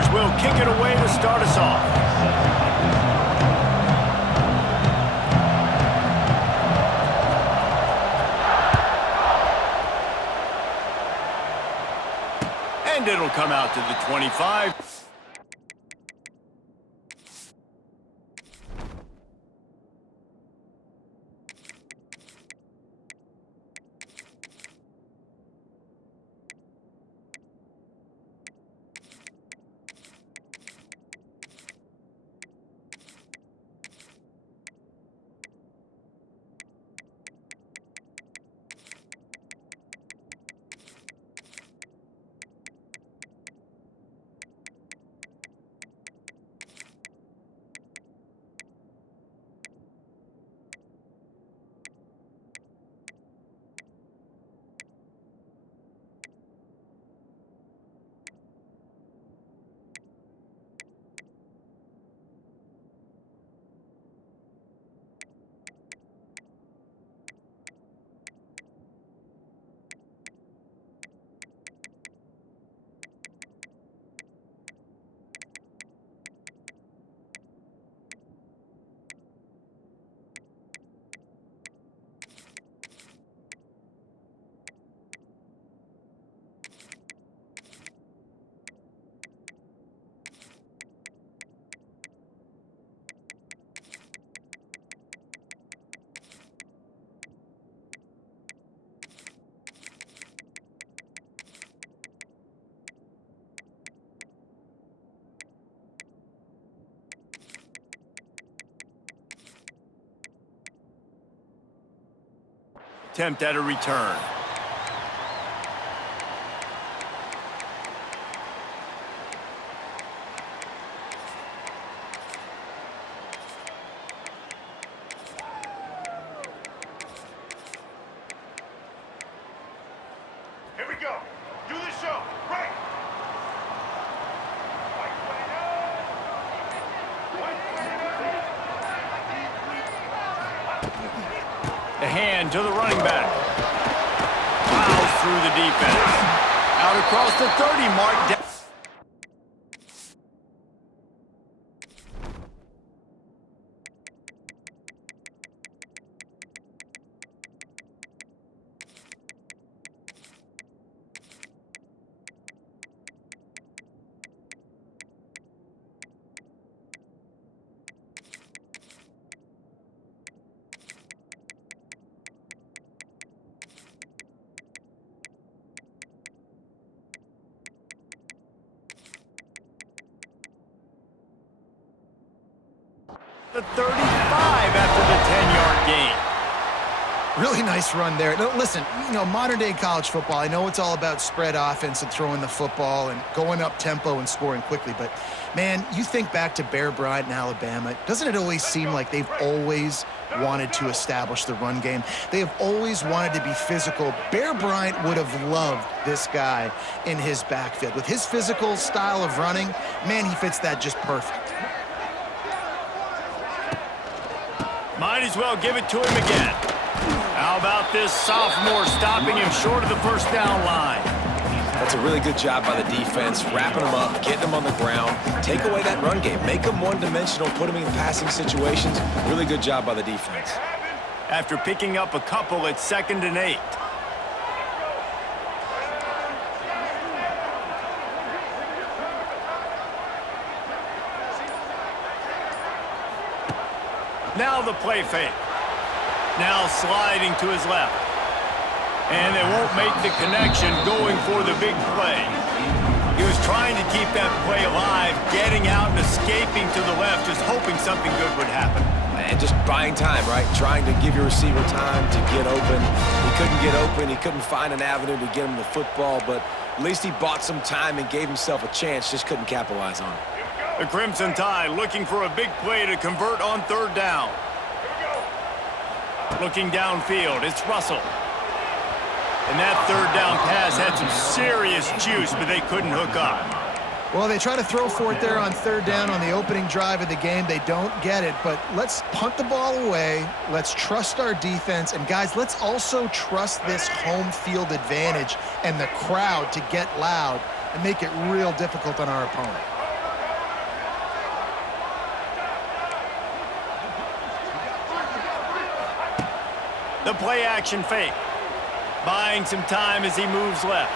runners will kick it away to start us off. And it'll come out to the 25. Attempt at a return. Here we go. Do the show. Right. The hand to the running back. Plows through the defense. Out across the 30 mark. The 35 after the 10-yard gain. Really nice run there. Now, listen, modern-day college football, I know it's all about spread offense and throwing the football and going up tempo and scoring quickly, but, man, you think back to Bear Bryant in Alabama, doesn't it always seem like they've always wanted to establish the run game? They have always wanted to be physical. Bear Bryant would have loved this guy in his backfield. With his physical style of running, man, he fits that just perfect. Might as well give it to him again. How about this sophomore stopping him short of the first down line? That's a really good job by the defense, wrapping them up, getting them on the ground, take away that run game, make them one-dimensional, put them in passing situations. Really good job by the defense. After picking up a couple at 2nd and 8. Now the play fake. Now sliding to his left. And they won't make the connection going for the big play. He was trying to keep that play alive, getting out and escaping to the left, just hoping something good would happen. And just buying time, right? Trying to give your receiver time to get open. He couldn't get open. He couldn't find an avenue to get him the football, but at least he bought some time and gave himself a chance, just couldn't capitalize on it. The Crimson Tide looking for a big play to convert on 3rd down. Looking downfield, it's Russell. And that 3rd down pass had some serious juice, but they couldn't hook up. Well, they try to throw for it there on 3rd down on the opening drive of the game. They don't get it, but let's punt the ball away. Let's trust our defense. And, guys, let's also trust this home field advantage and the crowd to get loud and make it real difficult on our opponent. The play action fake. Buying some time as he moves left.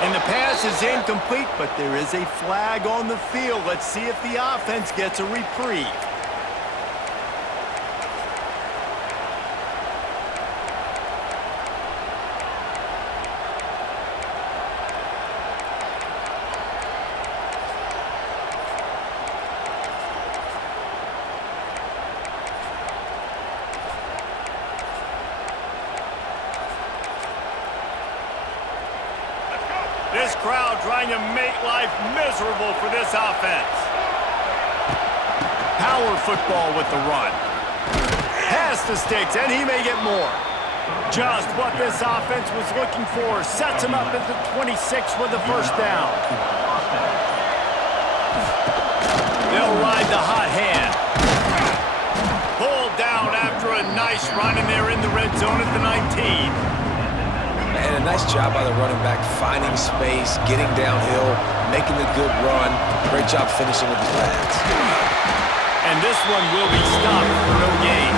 And the pass is incomplete, but there is a flag on the field. Let's see if the offense gets a reprieve. This crowd trying to make life miserable for this offense. Power football with the run. Pass the sticks, and he may get more. Just what this offense was looking for. Sets him up at the 26 with the first down. They'll ride the hot hand. Pulled down after a nice run, and they're in the red zone at the 19. And a nice job by the running back, finding space, getting downhill, making the good run. Great job finishing with his pads. And this one will be stopped for no gain.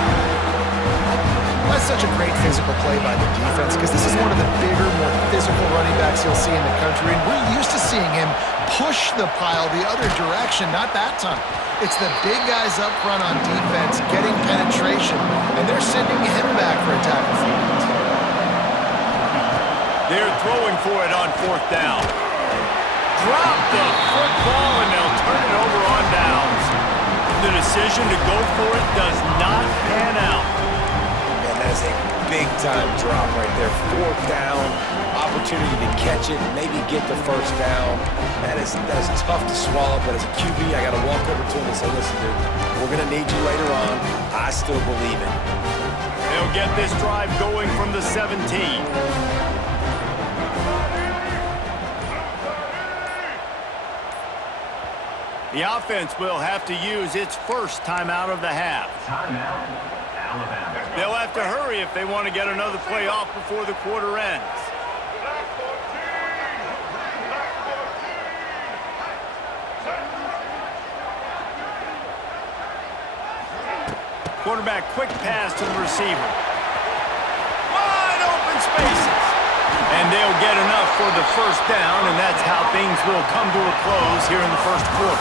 That's such a great physical play by the defense because this is one of the bigger, more physical running backs you'll see in the country. And we're used to seeing him push the pile the other direction, not that time. It's the big guys up front on defense getting penetration, and they're sending him back for a tackle for it. They're throwing for it on fourth down. Drop the football, and they'll turn it over on downs. The decision to go for it does not pan out. Man, that is a big-time drop right there. Fourth down, opportunity to catch it, maybe get the first down. That is tough to swallow, but as a QB, I got to walk over to him and say, listen, dude, we're going to need you later on. I still believe it. They'll get this drive going from the 17. The offense will have to use its first timeout of the half. Timeout, Alabama. They'll have to hurry if they want to get another play off before the quarter ends. Quarterback quick pass to the receiver. Wide open spaces. And they'll get enough for the first down, and that's how things will come to a close here in the first quarter.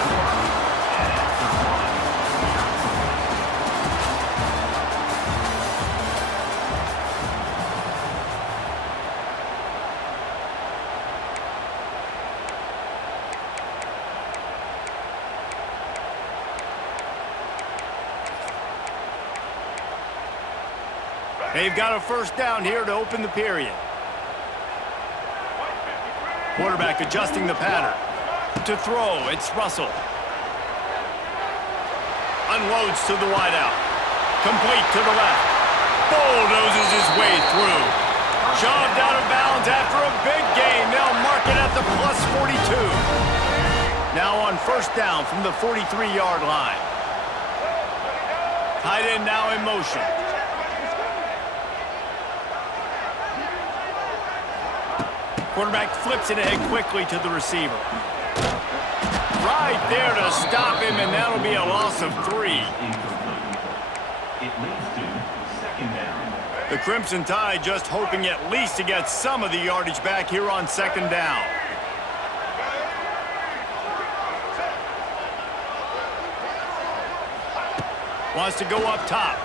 They've got a first down here to open the period. Quarterback adjusting the pattern. To throw, it's Russell. Unloads to the wideout. Complete to the left. Bulldozes his way through. Shoved out of bounds after a big gain. They'll mark it at the plus 42. Now on first down from the 43-yard line. Tight end now in motion. Quarterback flips it ahead quickly to the receiver. Right there to stop him, and that'll be a loss of 3. It leads to second down. The Crimson Tide just hoping at least to get some of the yardage back here on second down. Wants to go up top.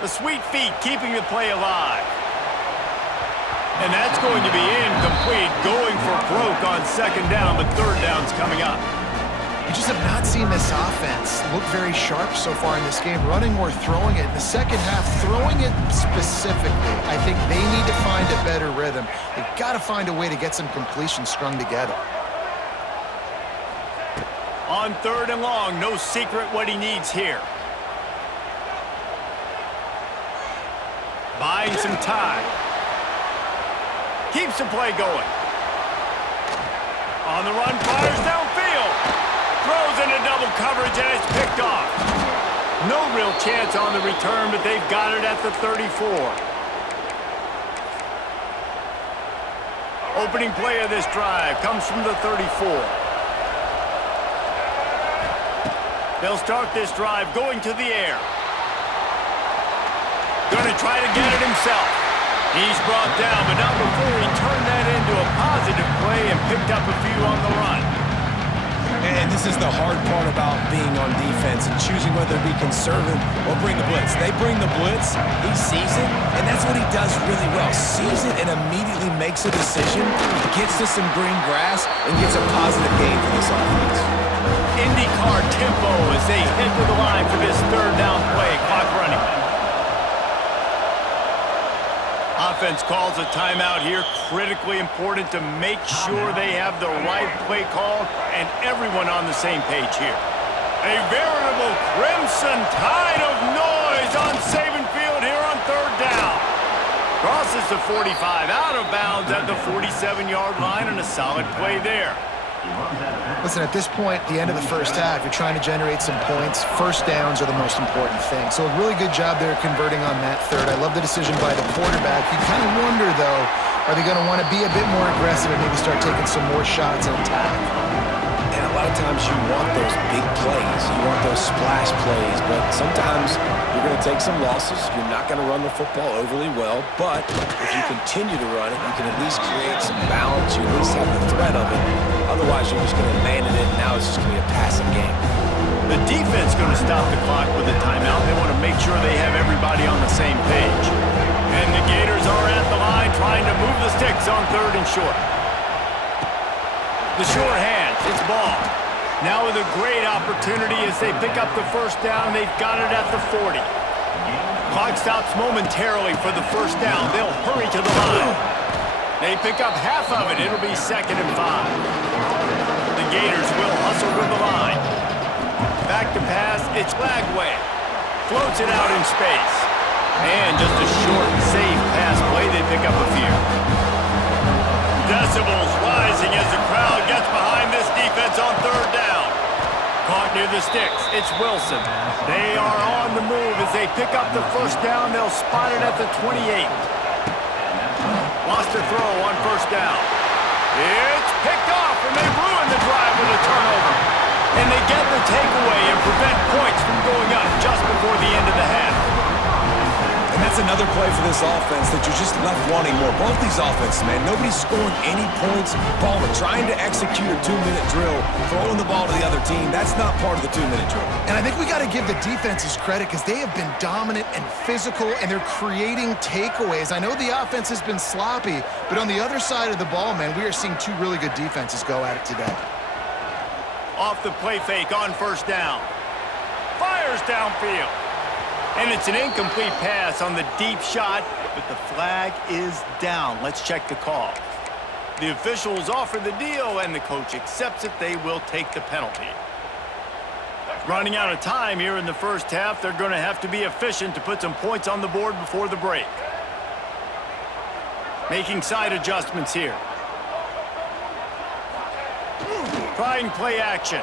The sweet feet keeping the play alive. And that's going to be incomplete, going for broke on second down, but third down's coming up. You just have not seen this offense look very sharp so far in this game, running or throwing it. In the second half, throwing it specifically, I think they need to find a better rhythm. They've got to find a way to get some completions strung together. On third and long, no secret what he needs here. Buying some time. Keeps the play going. On the run, fires downfield. Throws into double coverage, and it's picked off. No real chance on the return, but they've got it at the 34. Opening play of this drive comes from the 34. They'll start this drive going to the air. Going to try to get it himself. He's brought down, but not before he turned that into a positive play and picked up a few on the run. And this is the hard part about being on defense and choosing whether to be conservative or bring the blitz. They bring the blitz, he sees it, and that's what he does really well. Sees it and immediately makes a decision, gets to some green grass, and gets a positive gain for this offense. IndyCar tempo as they head to the line for this third down play. Clock running. Offense calls a timeout here. Critically important to make sure they have the right play call and everyone on the same page here. A veritable crimson tide of noise on Saban Field here on third down. Crosses the 45 out of bounds at the 47-yard line, and a solid play there. Listen, at this point, the end of the first half, you're trying to generate some points. First downs are the most important thing. So a really good job there converting on that third. I love the decision by the quarterback. You kind of wonder, though, are they going to want to be a bit more aggressive and maybe start taking some more shots and attack? And a lot of times you want those big plays. You want those splash plays. But sometimes you're going to take some losses. You're not going to run the football overly well. But if you continue to run it, you can at least create some balance. You at least have the threat of it. Otherwise, you're just going to abandon it, and now it's just going to be a passing game. The defense going to stop the clock with a timeout. They want to make sure they have everybody on the same page. And the Gators are at the line trying to move the sticks on third and short. The short hands, it's ball. Now with a great opportunity as they pick up the first down. They've got it at the 40. Clock stops momentarily for the first down. They'll hurry to the line. They pick up half of it. It'll be 2nd and 5. The Gators will hustle with the line. Back to pass. It's Slugg. Floats it out in space. And just a short, safe pass play. They pick up a few. Decibels rising as the crowd gets behind this defense on third down. Caught near the sticks. It's Wilson. They are on the move as they pick up the first down. They'll spot it at the 28. Lost a throw on first down. It's picked off, and they ruin the drive with a turnover. And they get the takeaway and prevent points from going up just before the end of the half. And that's another play for this offense that you're just left wanting more. Both these offenses, man, nobody's scoring any points. Ballmer trying to execute a 2-minute drill, throwing the ball to the other team. That's not part of the 2-minute drill. And I think we got to give the defenses credit because they have been dominant and physical, and they're creating takeaways. I know the offense has been sloppy, but on the other side of the ball, man, we are seeing two really good defenses go at it today. Off the play fake on first down. Fires downfield. And it's an incomplete pass on the deep shot, but the flag is down. Let's check the call. The officials offer the deal, and the coach accepts it. They will take the penalty. Running out of time here in the first half, they're going to have to be efficient to put some points on the board before the break. Making side adjustments here. Trying play action.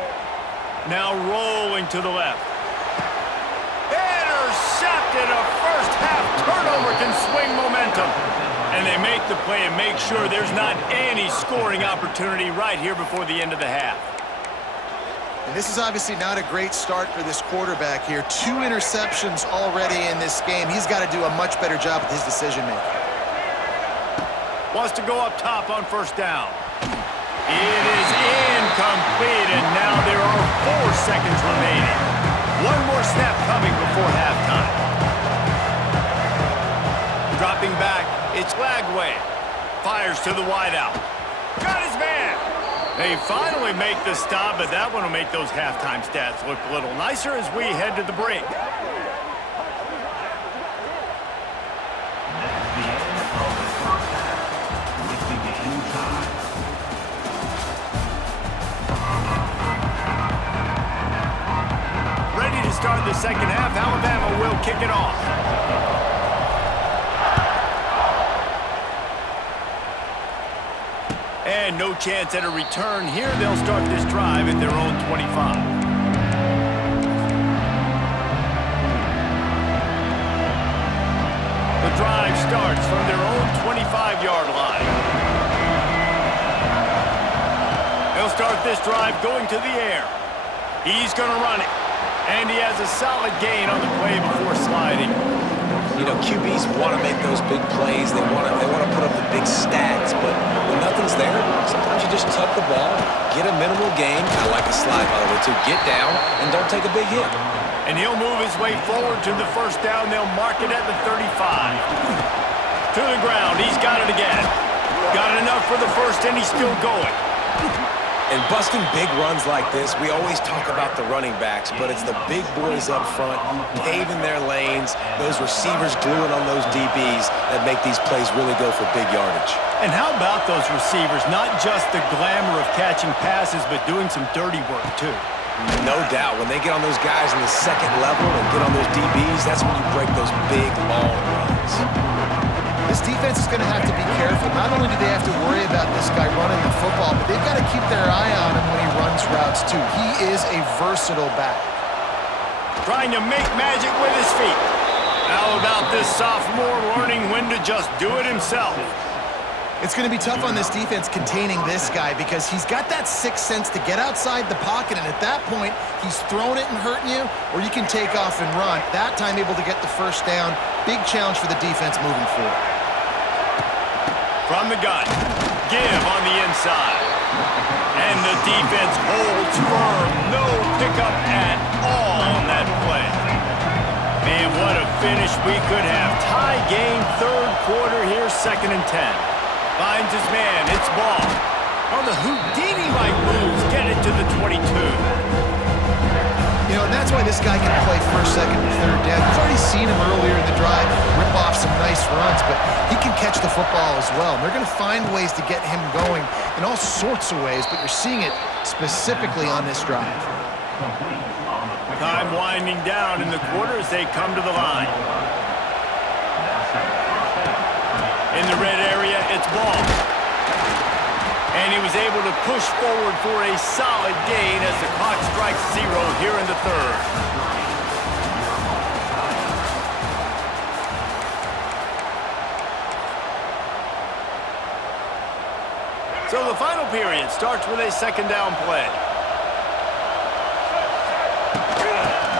Now rolling to the left. Intercepted. A first half turnover can swing momentum. And they make the play and make sure there's not any scoring opportunity right here before the end of the half. And this is obviously not a great start for this quarterback here. 2 interceptions already in this game. He's got to do a much better job with his decision-making. Wants to go up top on first down. It is incomplete, and now there are 4 seconds remaining. One more snap coming before halftime. Dropping back, it's Slugg. Fires to the wideout. Got his man. They finally make the stop, but that one will make those halftime stats look a little nicer as we head to the break. Ready to start the second half. Alabama will kick it off. And no chance at a return here. They'll start this drive at their own 25. The drive starts from their own 25-yard line. They'll start this drive going to the air. He's going to run it. And he has a solid gain on the play before sliding. You know, QBs want to make those big plays. They want to put up the big stats, but when nothing's there, sometimes you just tuck the ball, get a minimal gain. I like a slide, by the way, to get down and don't take a big hit. And he'll move his way forward to the first down. They'll mark it at the 35. To the ground. He's got it again. Got enough for the first, and he's still going. And busting big runs like this, we always talk about the running backs, but it's the big boys up front, paving their lanes, those receivers gluing on those DBs that make these plays really go for big yardage. And how about those receivers? Not just the glamour of catching passes, but doing some dirty work, too. No doubt. When they get on those guys in the second level and get on those DBs, that's when you break those big, long runs. This defense is going to have to be careful. Not only do they have to worry about this guy running the football, but they've got to keep their eye on him when he runs routes, too. He is a versatile back. Trying to make magic with his feet. How about this sophomore learning when to just do it himself? It's going to be tough on this defense containing this guy because he's got that sixth sense to get outside the pocket, and at that point, he's throwing it and hurting you, or you can take off and run. That time able to get the first down. Big challenge for the defense moving forward. From the gun, give on the inside. And the defense holds firm. No pickup at all on that play. Man, what a finish we could have. Tie game, third quarter here, 2nd and 10. Finds his man, it's ball. On the Houdini-like moves, get it to the 22. You know, and that's why this guy can play first, second, and third down. You've already seen him earlier in the drive rip off some nice runs, but he can catch the football as well. And they're going to find ways to get him going in all sorts of ways, but you're seeing it specifically on this drive. Time winding down in the quarter as they come to the line. In the red area, it's ball. And he was able to push forward for a solid gain as the clock strikes 0 here in the third. So the final period starts with a 2nd down play.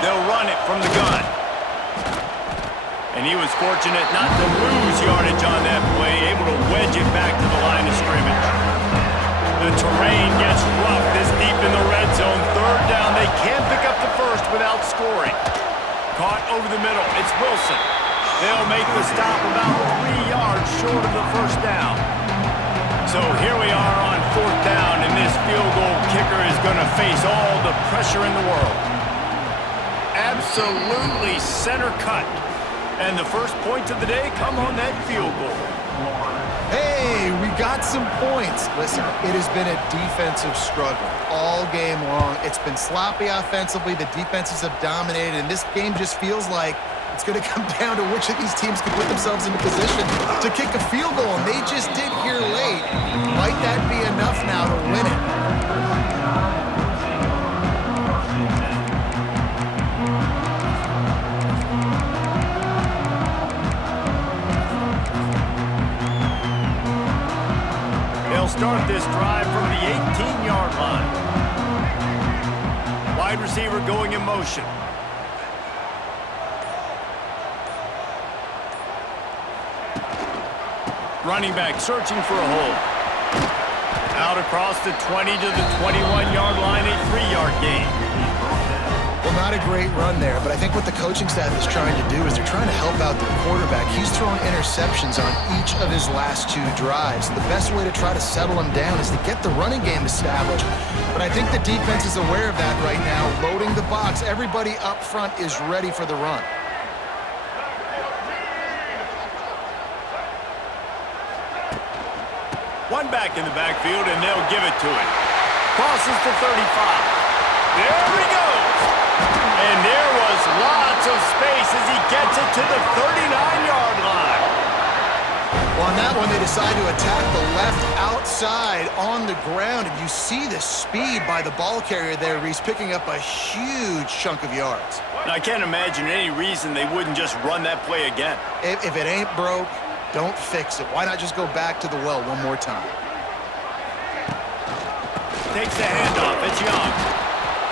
They'll run it from the gun. And he was fortunate not to lose yardage on that play, able to wedge it back to the line of scrimmage. The terrain gets rough this deep in the red zone. 3rd down, they can't pick up the first without scoring. Caught over the middle, it's Wilson. They'll make the stop about 3 yards short of the first down. So here we are on 4th down, and this field goal kicker is going to face all the pressure in the world. Absolutely center cut. And the first points of the day come on that field goal. Hey, we got some points. Listen, it has been a defensive struggle all game long. It's been sloppy offensively. The defenses have dominated, and this game just feels like it's going to come down to which of these teams can put themselves into position to kick a field goal, and they just did here late. Might that be enough now to win it? Start this drive from the 18-yard line. Wide receiver going in motion. Running back searching for a hole. Out across the 20 to the 21-yard line, a 3-yard gain. Well, not a great run there, but I think what the coaching staff is trying to do is they're trying to help out the quarterback. He's thrown interceptions on each of his last 2 drives. The best way to try to settle him down is to get the running game established. But I think the defense is aware of that right now, loading the box. Everybody up front is ready for the run. One back in the backfield, and they'll give it to him. Crosses the 35. There he goes. And there was lots of space as he gets it to the 39-yard line. Well, on that one, they decide to attack the left outside on the ground, and you see the speed by the ball carrier there. He's picking up a huge chunk of yards. And I can't imagine any reason they wouldn't just run that play again. If it ain't broke, don't fix it. Why not just go back to the well one more time? Takes the handoff. It's Young.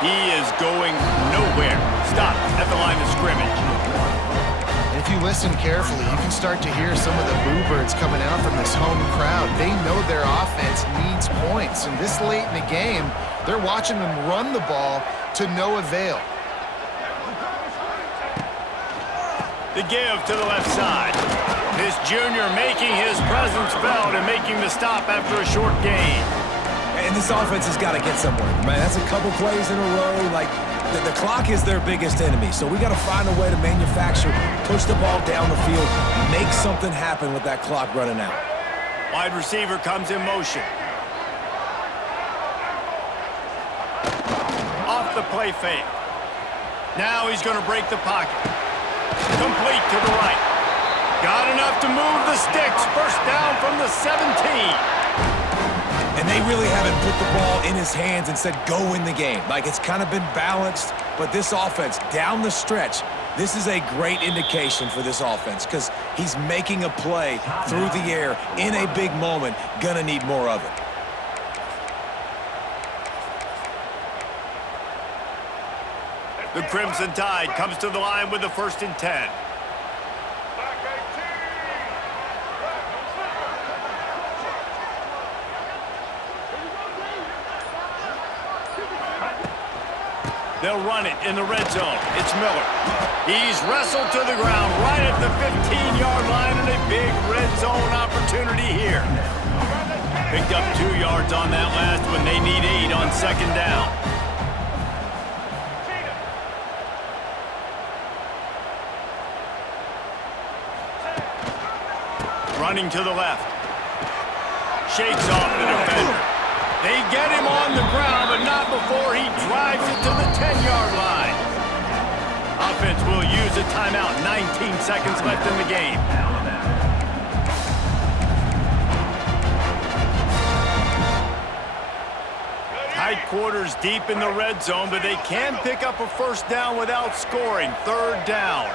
He is going nowhere. Stop at the line of scrimmage. And if you listen carefully, you can start to hear some of the boo birds coming out from this home crowd. They know their offense needs points, and this late in the game, they're watching them run the ball to no avail. The give to the left side. This junior making his presence felt and making the stop after a short gain. And this offense has got to get somewhere. Man, that's a couple plays in a row. Like, the clock is their biggest enemy. So we got to find a way to manufacture, push the ball down the field, make something happen with that clock running out. Wide receiver comes in motion. Off the play fake. Now he's going to break the pocket. Complete to the right. Got enough to move the sticks. First down from the 17. And they really haven't put the ball in his hands and said, go win the game. Like, it's kind of been balanced, but this offense, down the stretch, this is a great indication for this offense because he's making a play through the air in a big moment. Gonna need more of it. The Crimson Tide comes to the line with the 1st and 10. They'll run it in the red zone. It's Miller. He's wrestled to the ground right at the 15-yard line and a big red zone opportunity here. Picked up 2 yards on that last one. They need 8 on 2nd down. Running to the left. Shakes off the defender. They get him on the ground, but not before he drives it to the 10-yard line. Offense will use a timeout. 19 seconds left in the game. Tight quarters deep in the red zone, but they can pick up a first down without scoring. 3rd down.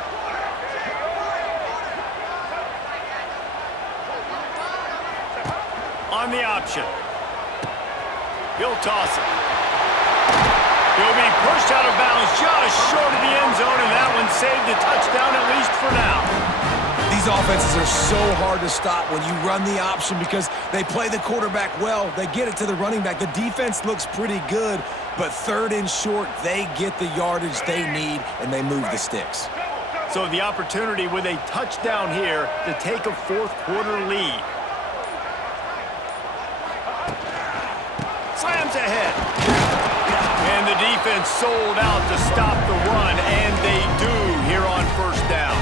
On the option. He'll toss it. He'll be pushed out of bounds just short of the end zone, and that one saved a touchdown at least for now. These offenses are so hard to stop when you run the option because they play the quarterback well. They get it to the running back. The defense looks pretty good, but 3rd and short, they get the yardage they need, and they move the sticks. So the opportunity with a touchdown here to take a 4th quarter lead. Slams ahead. And the defense sold out to stop the run, and they do here on 1st down.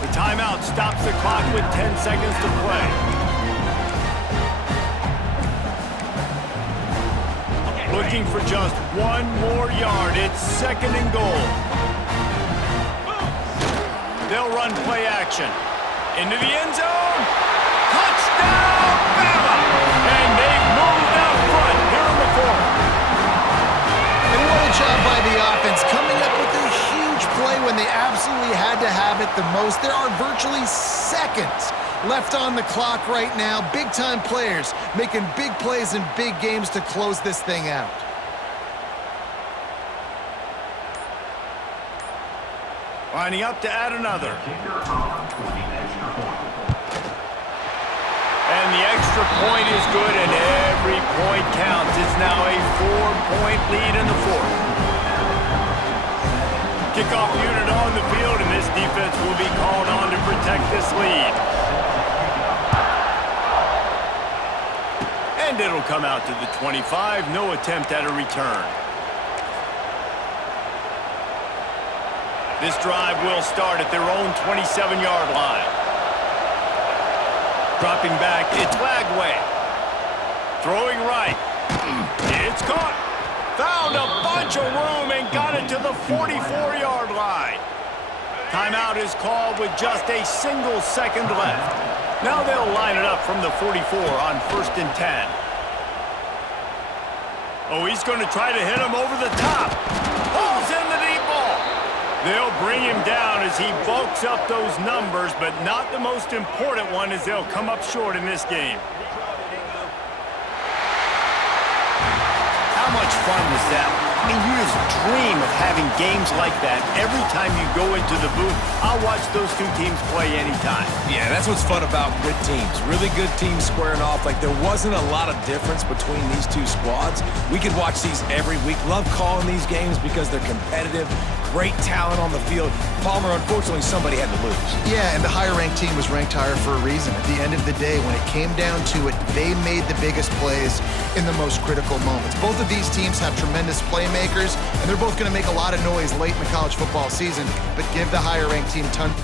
The timeout stops the clock with 10 seconds to play. Looking for just 1 more yard. It's 2nd and goal. They'll run play action. Into the end zone. Touchdown, Bama! And they've moved out front here in the 4th. And what a job by the offense, coming up with a huge play when they absolutely had to have it the most. There are virtually seconds left on the clock right now. Big-time players making big plays in big games to close this thing out. Lining up to add another. And the extra point is good, and every point counts. It's now a 4-point lead in the 4th. Kickoff unit on the field, and this defense will be called on to protect this lead. And it'll come out to the 25. No attempt at a return. This drive will start at their own 27-yard line. Dropping back, it's Slugg. Throwing right. It's caught. Found a bunch of room and got it to the 44-yard line. Timeout is called with just a single second left. Now they'll line it up from the 44 on 1st and 10. Oh, he's going to try to hit him over the top. Pulls in the deep ball. They'll bring him down as he bulks up those numbers, but not the most important one as they'll come up short in this game. How much fun was that? I mean, you just dream of having games like that every time you go into the booth. I'll watch those two teams play anytime. Yeah, that's what's fun about good teams. Really good teams squaring off. Like, there wasn't a lot of difference between these two squads. We could watch these every week. Love calling these games because they're competitive. Great talent on the field. Palmer, unfortunately, somebody had to lose. Yeah, and the higher-ranked team was ranked higher for a reason. At the end of the day, when it came down to it, they made the biggest plays in the most critical moments. Both of these teams have tremendous playmakers, and they're both going to make a lot of noise late in the college football season, but give the higher-ranked team tons